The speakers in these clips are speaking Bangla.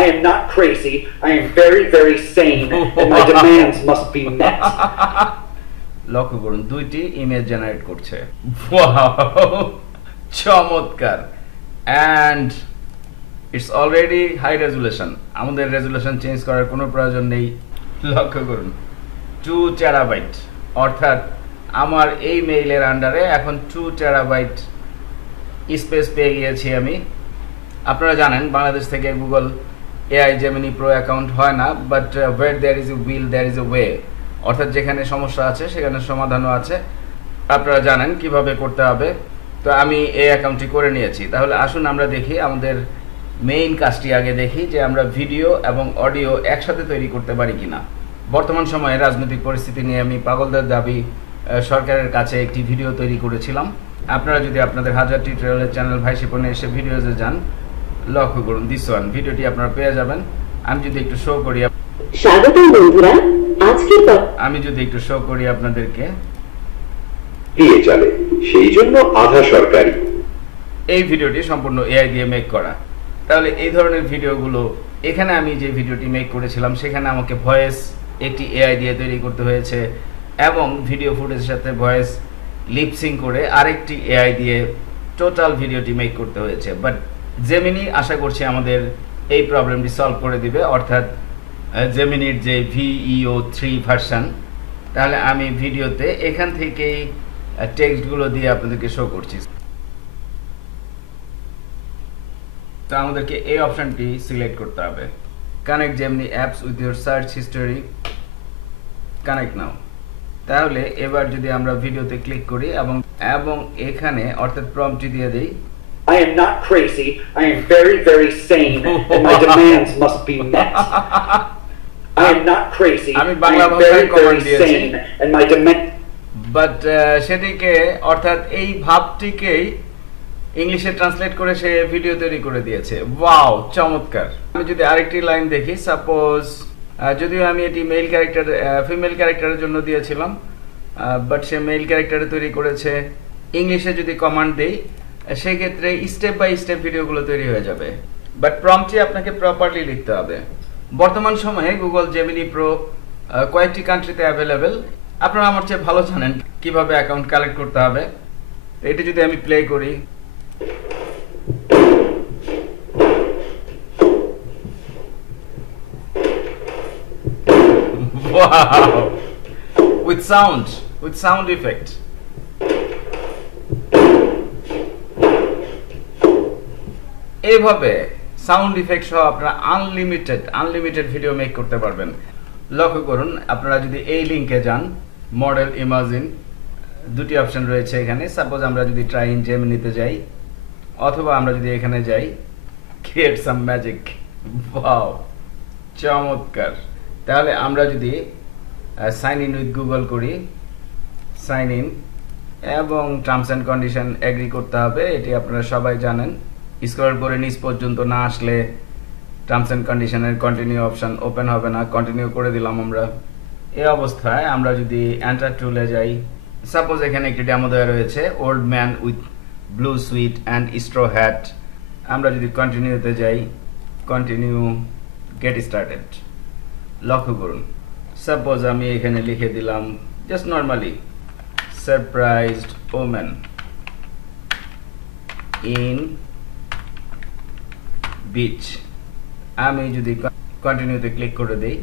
I am not crazy. I am very, very sane, and my demands must be met. লক্ষ্য করুন দুইটি ইমেজ জেনারেট করছে। ওয়াও, চমৎকার। And it's already high resolution. আমাদের রেজুলেশন চেঞ্জ করার কোনো প্রয়োজন নেই। লক্ষ্য করুন 2 টেরাবাইট, অর্থাৎ আমার এই মেইলের আন্ডারে এখন 2 টেরাবাইট স্পেস পেয়ে গিয়েছি আমি। আপনারা জানেন বাংলাদেশ থেকে Google AI Gemini Pro account হয় না, but where there is a will there is a way, অর্থাৎ যেখানে সমস্যা আছে সেখানে সমাধানও আছে। আপনারা জানেন কিভাবে করতে হবে। তো আমি এই অ্যাকাউন্টটি করে নিয়েছি। তাহলে আসুন আমরা দেখি, আমাদের মেইন কাজটি আগে দেখি যে আমরা ভিডিও এবং অডিও একসাথে তৈরি করতে পারি কিনা। বর্তমান সময়ে রাজনৈতিক পরিস্থিতি নিয়ে আমি পাগলদের দাবি সরকারের কাছে একটি ভিডিও তৈরি করেছিলাম। আপনারা যদি আপনাদের হাজার টিউটোরিয়ালের চ্যানেল ভাই শিপনে এসে ভিডিওতে যান, লক্ষ্য করুন দিস ওয়ান ভিডিওটি আপনারা পেয়ে যাবেন। আমি যদি একটু শো করি, স্বাগতম বন্ধুরা, আমি যদি একটু শো করি আপনাদেরকে, দিয়ে চলে সেই জন্য আধা সরকারি। এই ভিডিওটি সম্পূর্ণ এআই দিয়ে মেক করা। তাহলে এই ধরনের ভিডিওগুলো, এখানে আমি যে ভিডিওটি মেক করেছিলাম সেখানে আমাকে ভয়েস একটি এআই দিয়ে তৈরি করতে হয়েছে এবং ভিডিও ফুটেজের সাথে ভয়েস লিপসিং করে আরেকটি এআই দিয়ে টোটাল ভিডিওটি মেক করতে হয়েছে। বাট জেমিনি আশা করছি আমাদের এই প্রবলেমটি সলভ করে দিবে, অর্থাৎ জেমিনির যে VEO 3 ভার্সন। তাহলে আমি ভিডিওতে এখান থেকেই টেক্সটগুলো দিয়ে আপনাদেরকে শো করছি। তো আমাদেরকে এই অপশনটি সিলেক্ট করতে হবে, connect Gemini apps with your search history, connect now. তাহলে এবার যদি আমরা ভিডিওতে ক্লিক করি এবং এখানে অর্থাৎ প্রম্পটটি দিয়ে দেই, I am not crazy. I am very, very sane, and my demands must be met. I am not crazy. I am very, very sane, and my demands. But সেটিকে অর্থাৎ এই ভাবটিকেই ইংলিশে ট্রান্সলেট করে সে ভিডিও তৈরি করে দিয়েছে। ওয়াও, চমৎকার। আমি যদি আরেকটি লাইন দেখি, সাপোজ যদিও আমি এটি মেল ক্যারেক্টার ফিমেল ক্যারেক্টারের জন্য দিয়েছিলাম, বাট সে মেল ক্যারেক্টারে তৈরি করেছে। ইংলিশে যদি কমান্ড দেই সেক্ষেত্রে স্টেপ বাই স্টেপ ভিডিওগুলো তৈরি হয়ে যাবে। বাট প্রম্পটটি আপনাকে প্রপারলি লিখতে হবে। বর্তমান সময়ে গুগল জেমিনি প্রো কয়েকটি কান্ট্রিতে অ্যাভেলেবেল। আপনারা আমার চেয়ে ভালো জানেন কিভাবে অ্যাকাউন্ট কালেক্ট করতে হবে। এটি যদি আমি প্লে করি, wow, with sound effect. এইভাবে সাউন্ড ইফেক্ট সহ আপনারা আনলিমিটেড ভিডিও মেক করতে পারবেন। লক্ষ্য করুন, আপনারা যদি এই লিংকে যান, মডেল ইমাজিন, দুটি অপশন রয়েছে এখানে। সাপোজ আমরা যদি ট্রাই ইন জেমিনিতে যাই, অথবা আমরা যদি এখানে যাই ক্রিয়েট সাম ম্যাজিক। ওয়াও, চমৎকার। তাহলে আমরা যদি সাইন ইন উইথ গুগল করি, সাইন ইন এবং টার্মস অ্যান্ড কন্ডিশন এগ্রি করতে হবে, এটি আপনারা সবাই জানেন। স্ক্রল করে নিচ পর্যন্ত না আসলে টার্মস অ্যান্ড কন্ডিশনের কন্টিনিউ অপশন ওপেন হবে না। কন্টিনিউ করে দিলাম আমরা। এই অবস্থায় আমরা যদি এন্টার টুলে যাই, সাপোজ এখানে একটি ডেমো দেওয়া রয়েছে, old man with blue suit and straw hat. আমরা যদি কন্টিনিউতে যাই, কন্টিনিউ, গেট স্টার্টেড। লক্ষ্য করুন, সাপোজ আমি এখানে লিখে দিলাম just normally, surprised women in beach. আমি যদি কন্টিনিউতে ক্লিক করে দেই,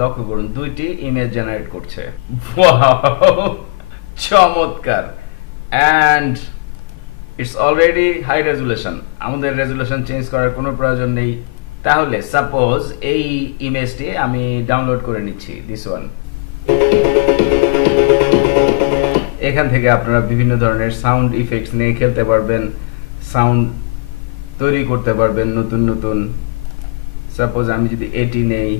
লক্ষ্য করুন দুইটি ইমেজ জেনারেট করছে। ওয়াও, চমৎকার। And it's already high resolution. আমাদের রেজুলেশন চেঞ্জ করার কোনো প্রয়োজন নেই। তাহলে সাপোজ এই ইমেজটি আমি ডাউনলোড করে নিচ্ছি, দিস ওয়ান। এখান থেকে আপনারা বিভিন্ন ধরনের সাউন্ড ইফেক্টস নিয়ে খেলতে পারবেন, সাউন্ড তৈরি করতে পারবেন নতুন। সাপোজ আমি যদি এটি নেই,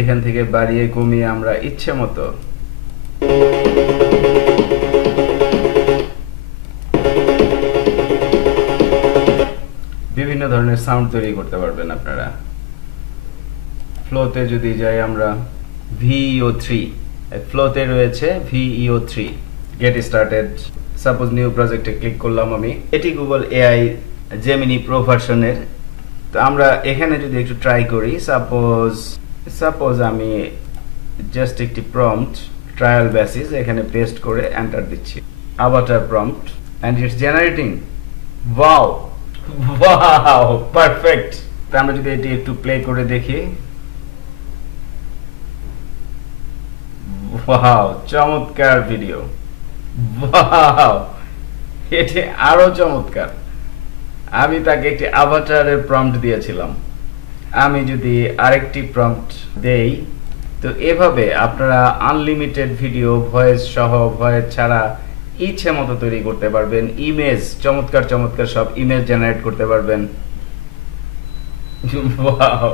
এখান থেকে বাড়িয়ে কমিয়ে আমরা ইচ্ছে মতো বিভিন্ন ধরনের সাউন্ড তৈরি করতে পারবেন আপনারা। ফ্লোতে যদি যাই আমরা, VEO 3, ফ্লোতে রয়েছে VEO 3, get started. Suppose new প্রজেক্টে ক্লিক করলাম আমি। এটি গুগল এআই জেমিনি প্রো ভার্সনের তো আমরা এখানে যদি একটু ট্রাই করি, সাপোজ আমি জাস্ট একটি প্রম্পট ট্রায়াল বেসিস এখানে পেস্ট করে এন্টার দিচ্ছি, avatar prompt and it's generating. Wow, perfect. তো আমরা যদি এটি একটু প্লে করে দেখি, ওয়াও, চমৎকার ভিডিও, ওয়াও, এটি আরো চমৎকার। আমি তাকে একটি অ্যাভাটারের প্রম্পট দিয়েছিলাম, আমি যদি আরেকটি প্রম্পট দেই, তো এভাবে আপনারা আনলিমিটেড ভিডিও ভয়েস সহ ভয়েস ছাড়া ইচ্ছে মতো তৈরি করতে পারবেন। ইমেজ চমৎকার চমৎকার সব ইমেজ জেনারেট করতে পারবেন। ওয়াও,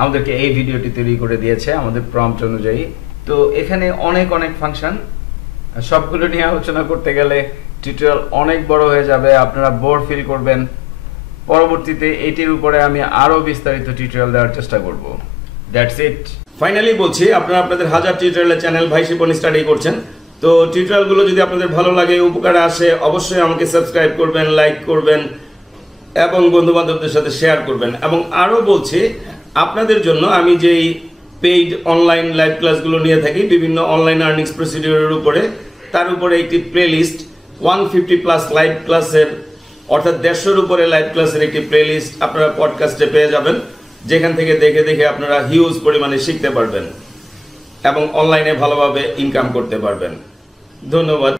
আমাদেরকে এই ভিডিওটি তৈরি করে দিয়েছে আমাদের প্রম্পট অনুযায়ী। তো এখানে অনেক অনেক ফাংশন, সবগুলো নিয়ে আলোচনা করতে গেলে টিউটোরিয়াল অনেক বড় হয়ে যাবে, আপনারা বোর ফিল করবেন। পরবর্তীতে এটির উপরে আমি আরো বিস্তারিত টিউটোরিয়াল দেওয়ার চেষ্টা করব। That's it. ফাইনালি বলছি, আপনারা আপনাদের হাজার টিউটোরিয়ালের চ্যানেল ভাই শিপন স্টাডি করছেন, তো টিউটোরিয়ালগুলো যদি আপনাদের ভালো লাগে, উপকারে আসে, অবশ্যই আমাকে সাবস্ক্রাইব করবেন, লাইক করবেন এবং বন্ধু বান্ধবদের সাথে শেয়ার করবেন। এবং আরও বলছি, আপনাদের জন্য আমি যেই পেইড অনলাইন লাইভ ক্লাসগুলো নিয়ে থাকি বিভিন্ন অনলাইন আর্নিংস প্রসিডিওরের উপরে, তার উপরে একটি প্লেলিস্ট 150+ লাইভ ক্লাসের, অর্থাৎ 150-এর উপরে লাইভ ক্লাসের একটি প্লেলিস্ট আপনারা পডকাস্টে পেয়ে যাবেন, যেখান থেকে দেখে দেখে আপনারা হিউজ পরিমাণে শিখতে পারবেন এবং অনলাইনে ভালোভাবে ইনকাম করতে পারবেন। ধন্যবাদ।